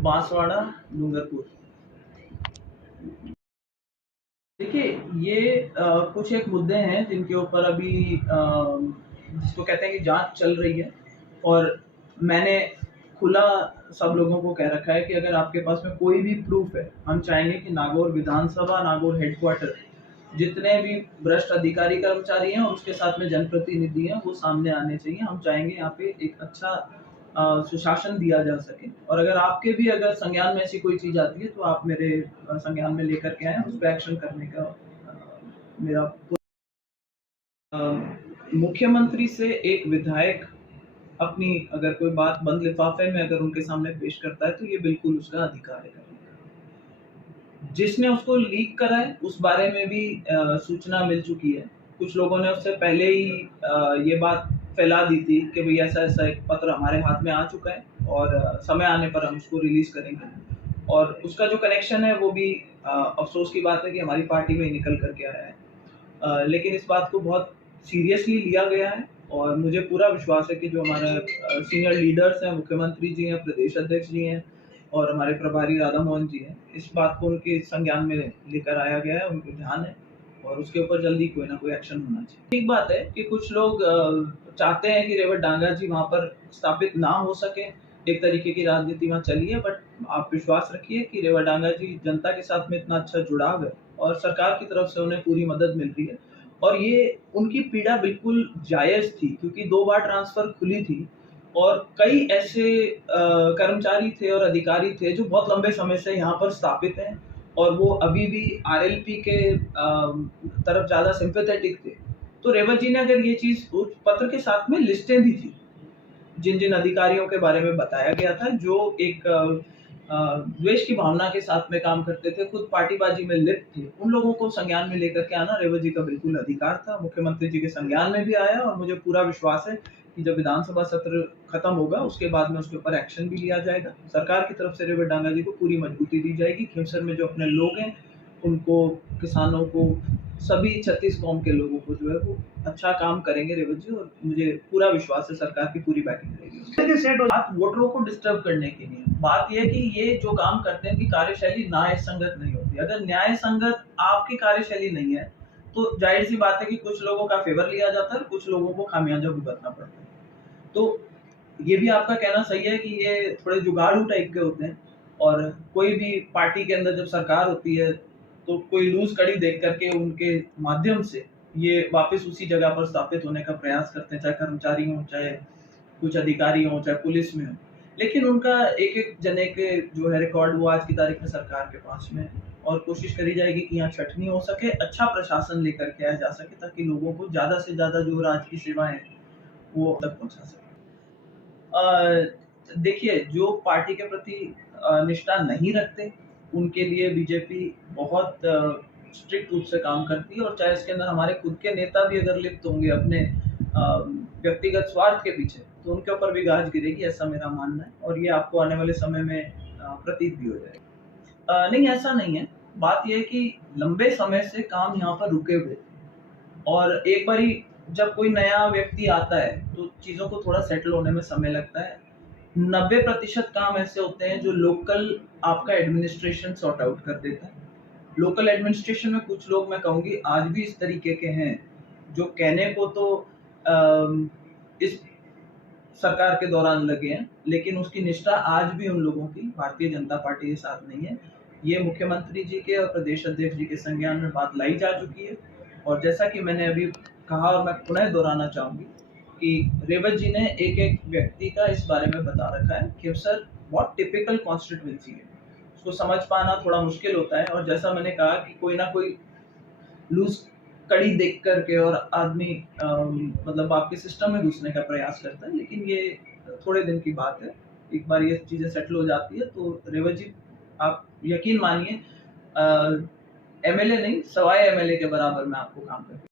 बांसवाड़ा, डूंगरपुर। देखिए, ये कुछ एक मुद्दे हैं जिनके ऊपर अभी जिसको कहते हैं कि जांच चल रही है, और मैंने खुला सब लोगों को कह रखा है कि अगर आपके पास में कोई भी प्रूफ है, हम चाहेंगे कि नागौर विधानसभा, नागौर हेडक्वार्टर, जितने भी भ्रष्ट अधिकारी कर्मचारी हैं और उसके साथ में जनप्रतिनिधि हैं, वो सामने आने चाहिए। हम चाहेंगे यहाँ पे एक अच्छा सुशासन दिया जा सके, और अगर आपके भी अगर संज्ञान में ऐसी कोई चीज आती है तो आप मेरे संज्ञान में लेकर के आए, उस पर एक्शन करने का मेरा मुख्यमंत्री से एक विधायक अपनी अगर कोई बात बंद लिफाफे में अगर उनके सामने पेश करता है तो ये बिल्कुल उसका अधिकार है करने का। जिसने उसको लीक करा है उस बारे में भी सूचना मिल चुकी है। कुछ लोगों ने उससे पहले ही ये बात फैला दी थी कि भाई ऐसा ऐसा एक पत्र हमारे हाथ में आ चुका है और समय आने पर हम उसको रिलीज करेंगे, और उसका जो कनेक्शन है वो भी अफसोस की बात है कि हमारी पार्टी में ही निकल करके आया है। लेकिन इस बात को बहुत सीरियसली लिया गया है, और मुझे पूरा विश्वास है कि जो हमारे सीनियर लीडर्स हैं, मुख्यमंत्री जी हैं, प्रदेश अध्यक्ष जी हैं और हमारे प्रभारी राधा मोहन जी हैं, इस बात को उनके संज्ञान में लेकर आया गया है, उनको ध्यान है, और उसके ऊपर जल्दी कोई ना कोई एक्शन होना चाहिए। एक बात है कि कुछ लोग चाहते हैं कि रेवत डांगा जी वहाँ पर स्थापित ना हो सके, एक तरीके की राजनीति वहाँ चली है, बट आप विश्वास रखिए कि रेवत डांगा जी जनता के साथ में इतना अच्छा जुड़ाव है और सरकार की तरफ से उन्हें पूरी मदद मिल रही है, और ये उनकी पीड़ा बिल्कुल जायज थी क्योंकि 2 बार ट्रांसफर खुली थी, और कई ऐसे कर्मचारी थे और अधिकारी थे जो बहुत लंबे समय से यहाँ पर स्थापित हैं, और वो अभी भी आरएलपी के तरफ ज्यादा सिंपैथेटिक थे। तो रेवत जी ने अगर ये चीज उस पत्र के साथ में लिस्टें भी थी जिन जिन अधिकारियों के बारे में बताया गया था जो एक द्वेष की भावना के साथ में काम करते थे, खुद पार्टीबाजी में लिप्त थे, उन लोगों को संज्ञान में लेकर के आना रेवत जी का बिल्कुल अधिकार था। मुख्यमंत्री जी के संज्ञान में भी आया, और मुझे पूरा विश्वास है कि जब विधानसभा सत्र खत्म होगा उसके बाद में उसके ऊपर एक्शन भी लिया जाएगा। सरकार की तरफ से रेवत डांगा जी को पूरी मजबूती दी जाएगी। खिमसर में जो अपने लोग हैं उनको, किसानों को, सभी 36 कौम के लोगों को जो है वो अच्छा काम करेंगे रेवत जी, और मुझे पूरा विश्वास है सरकार की पूरी बैकिंग रहेगी। बात वोटरों को डिस्टर्ब करने की नहीं, बात यह कि ये जो काम करते हैं कि कार्यशैली न्याय संगत नहीं होती। अगर न्याय संगत आपकी कार्यशैली नहीं है तो जाहिर सी बात है कि कुछ लोगों का फेवर लिया जाता है, कुछ लोगों को खामियाजा भुगतना पड़ता है। तो ये भी आपका कहना सही है कि ये थोड़े जुगाड़ू टाइप के होते हैं, और कोई भी पार्टी के अंदर जब सरकार होती है तो कोई लूज कड़ी देख करके उनके माध्यम से ये वापस उसी जगह पर स्थापित होने का प्रयास करते हैं, चाहे कर्मचारी हो, चाहे कुछ अधिकारी हो, चाहे पुलिस में हो। लेकिन उनका एक एक जने के जो है रिकॉर्ड वो आज की तारीख में सरकार के पास में है, और कोशिश करी जाएगी कि यहाँ छटनी हो सके, अच्छा प्रशासन लेकर के आया जा सके ताकि लोगों को ज्यादा से ज्यादा जो राज की सेवाएं वो तक पहुंचा सके। देखिए, जो पार्टी के प्रति निष्ठा नहीं रखते उनके लिए बीजेपी बहुत स्ट्रिक्ट रूप से काम करती है, और चाहे इसके अंदर हमारे खुद के नेता भी अगर लिप्त होंगे अपने व्यक्तिगत स्वार्थ के पीछे तो उनके ऊपर भी गाज गिरेगी, ऐसा मेरा मानना है, और ये आपको आने वाले समय में प्रतीत भी हो जाएगा। नहीं, ऐसा नहीं है। बात यह है कि लंबे समय से काम यहाँ पर रुके हुए थे, और एक बारी जब कोई नया व्यक्ति आता है तो चीजों को थोड़ा सेटल होने में समय लगता है। 90% काम ऐसे होते हैं जो लोकल आपका एडमिनिस्ट्रेशन सॉर्ट आउट कर देता है। लोकल एडमिनिस्ट्रेशन में कुछ लोग, मैं कहूँगी, आज भी इस तरीके के हैं जो कहने को तो इस सरकार के दौरान लगे हैं, लेकिन उसकी निष्ठा आज भी उन लोगों की भारतीय जनता पार्टी के साथ नहीं है। ये मुख्यमंत्री जी के और प्रदेश अध्यक्ष जी के संज्ञान में बात लाई जा चुकी है, और जैसा कि मैंने अभी कहा और मैं पुनः दोहराना चाहूंगी कि रेवत जी ने एक एक व्यक्ति का इस बारे में बता रखा है कि सर बहुत टिपिकल कॉन्स्टिट्यूएंसी है, उसको समझ पाना थोड़ा मुश्किल होता है, और जैसा मैंने कहा कि कोई ना कोई लूज कड़ी देख करके और आदमी मतलब आपके सिस्टम में घुसने का प्रयास करता है, लेकिन ये थोड़े दिन की बात है। एक बार ये चीजें सेटल हो जाती है तो रेवत जी, आप यकीन मानिए, एमएलए नहीं, सवाई एमएलए के बराबर में आपको काम करते हैं।